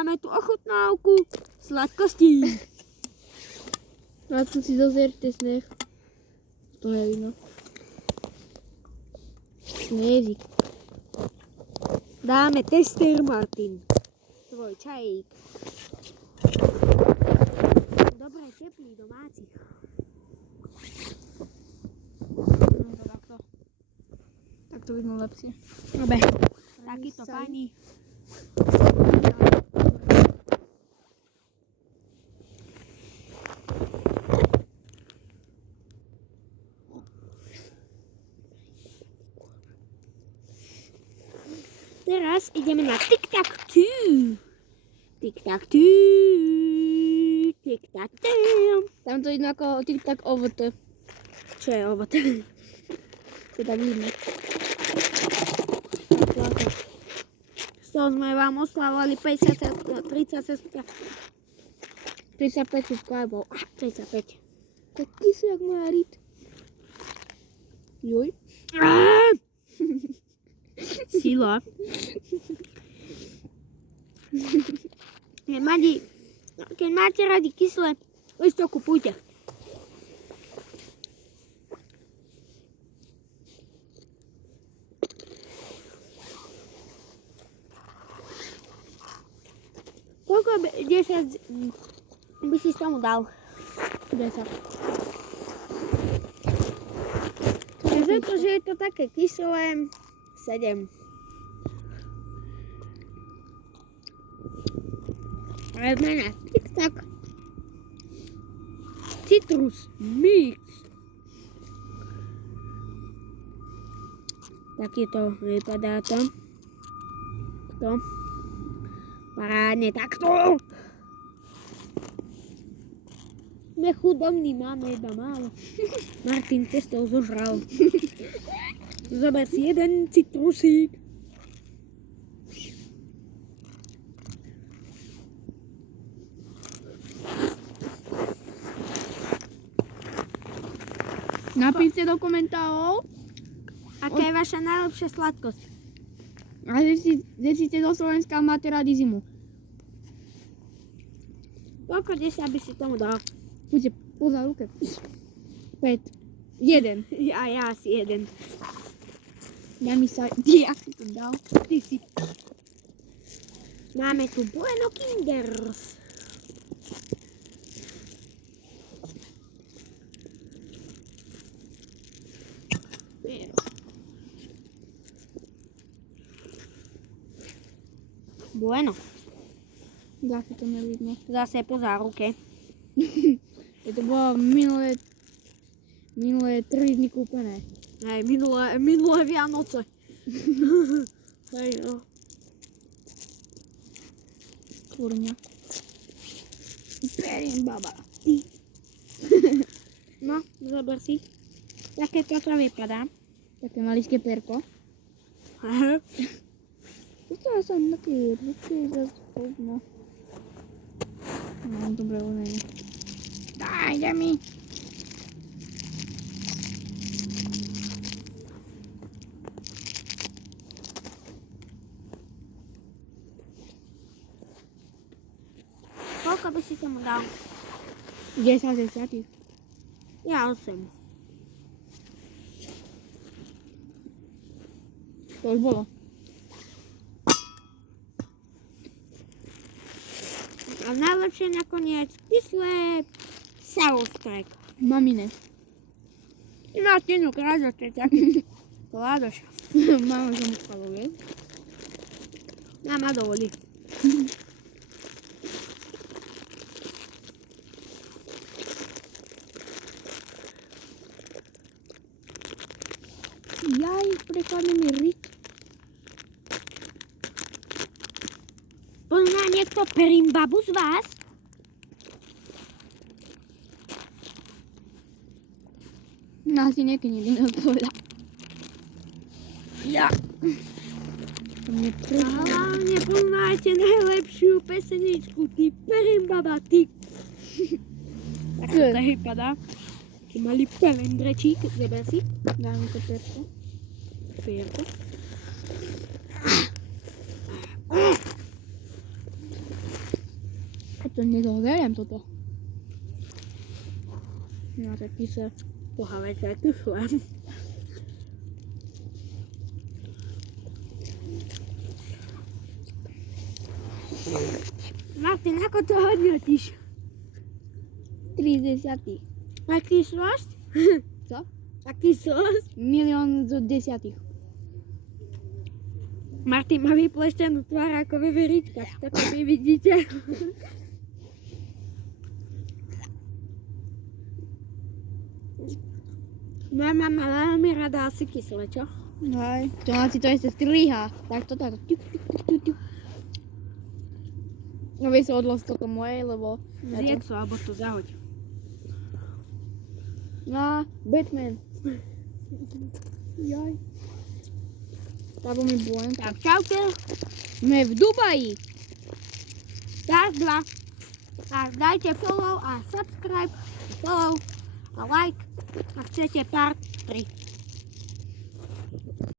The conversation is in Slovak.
máme tu ochutnávku sladkostí. A tu si dozerte sneh. To je vidno. Snezik. Dáme tester, Martin. Tvoj čajík. Dobre, teplý, domáci. No to takto. Tak to vidno lepšie. Dobre, takýto pani. Teraz ideme na tic-tac-tú. Tic-tac-tú. Tic-tac-tú. Tam to vidno ako tic-tac OVT. Čo je ovote? To tak vidno. Z toho sme vám oslavovali 35 subscribov. 35. Taký sú jak moja Rit. Joj. Sila. Keď máte radi kyslé, už to kupujte. Koľko 10 by si z tomu dal? 10. Pretože je to také kyslé, 7. Ale v mene tic-tac. Citrus mix. Takýto vypadá to. To. Parádne takto. Sme chudobní, máme iba málo. Martin cestou zožral. Zober si jeden citrusík. Napíšte do komentárov, Aká je vaša najlepšia sladkosť? a že ste do Slovenska máte radi zimu. Koľko 10 by si tomu dal? Poďte, pozor ruke. 5. 1. Ja asi 1. Ja mi sa... Jak si to dal? Ty si. Máme tu Bueno Kinders. Bueno. Zase to nevidno. Zase po záruke. To bolo minulé 3 dny kúpené. Hej, minulé Vianoce. Hej, no. Kurňa. Perím baba. No, zober si. Také toto vypadá. Také maličké perko. Aha. Dostala som na tie ruky zase hovno. No, dobre, onej. Dajde mi. Koľko by si tomu dal? 10 z 10. Ja 8. To už bolo. A najlepšie nakoniec kyslé Southcrack. Mamine. Na stenu kráža, to je taký kládoš. Mama som spalo, vieš? Mama dovolí. Jaj, prekladne mi Rit. Pozná niekto Perimbabu z vás? No asi niekedy neodpovedá. Ja. To mne prečo. Hlavne poznáte najlepšiu peseničku, ty Perimbaba, ty. Tak to vypadá. Taký malý pelendrečík, zober si. Dám mi to perko. Pierko. A to nedohľadám toto. No, taký sa... Pohávajte, aj tu šlem. Martin, ako to hodnotíš? 30. A kyslosť? Co? A kyslosť? 1,000,000 z 10. Martin má vypleštenú tvár ako veverička, tak to vy vidíte. Moja mama veľmi rada asi kyslé, čo? Hej. To ona si to ešte striha. Tak to tak. Tuk, tuk, tuk, tuk, tuk. No vieš, odlož toto moje, lebo... Zjedz to, alebo to zahoď. No, Batman. Jaj. Tábo mi bojem. Tak, čaute. Sme v Dubaji. Tak, 2. Tak, dajte follow a subscribe, follow a like. A chcete part 3.